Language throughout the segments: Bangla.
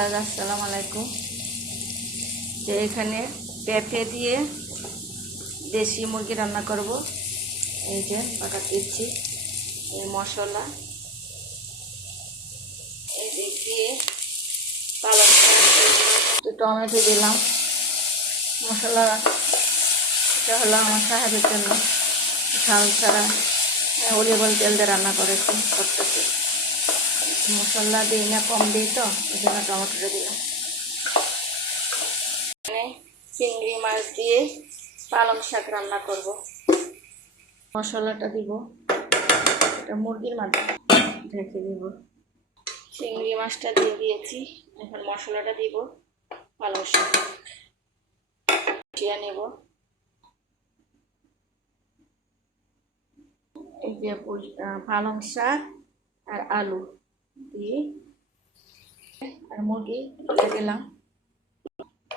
আসসালামু আলাইকুম। যে এখানে পেঁপে দিয়ে দেশি মুরগি রান্না করব। এই যে বাটা দিচ্ছি, এই মশলা এই দিয়ে পালং শাক, একটু টমেটো দিলাম। মশলা এটা হলো আমার সাহেবের জন্য ঝাল ছাড়া অলিভ অয়েল তেল দিয়ে রান্না করতেছি। মশলা দিই না, কম দিই তো, এই জন্য টমেটোটা দিলাম। এখানে চিংড়ি মাছ দিয়ে পালং শাক রান্না করব। মশলাটা দিব, এটা মুরগির মাথা ঢেকে দিব। চিংড়ি মাছটা দিয়ে দিয়েছি, এখন মশলাটা দিব। পালং শাক নেব, এই যে পালং শাক আর আলু দিয়ে আর মুরগি তুলে দিলাম।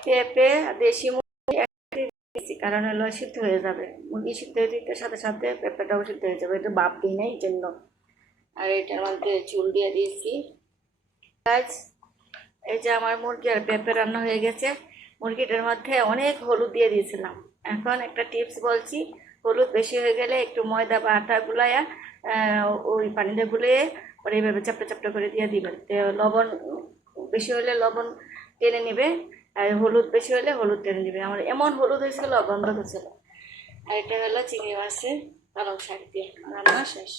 পেঁপে দেশি মুরগি কারণ হলো সিদ্ধ হয়ে যাবে, মুরগি সিদ্ধ হয়ে দিতে সাথে সাথে পেঁপেটাও সিদ্ধ হয়ে যাবে, এটা বাপ দিই না এই জন্য। আর এটার মধ্যে চুল দিয়ে দিয়েছি। এই যে আমার মুরগি আর পেঁপে রান্না হয়ে গেছে। মুরগিটার মধ্যে অনেক হলুদ দিয়ে দিয়েছিলাম। এখন একটা টিপস বলছি, হলুদ বেশি হয়ে গেলে একটু ময়দা বা আটা গুলাইয়া ওই পানিতে গুলিয়ে পরে এইভাবে চাপটা চাপটা করে দিয়ে দিবেন। তো লবণ বেশি হলে লবণ টেনে নেবে, আর হলুদ বেশি হলে হলুদ টেনে নেবে। আমার এমন হলুদ হয়েছিল, গন্ধ হয়েছিল। আর এটা হলো চিংড়ি মাছের পালং শাক দিয়ে রান্না শেষ।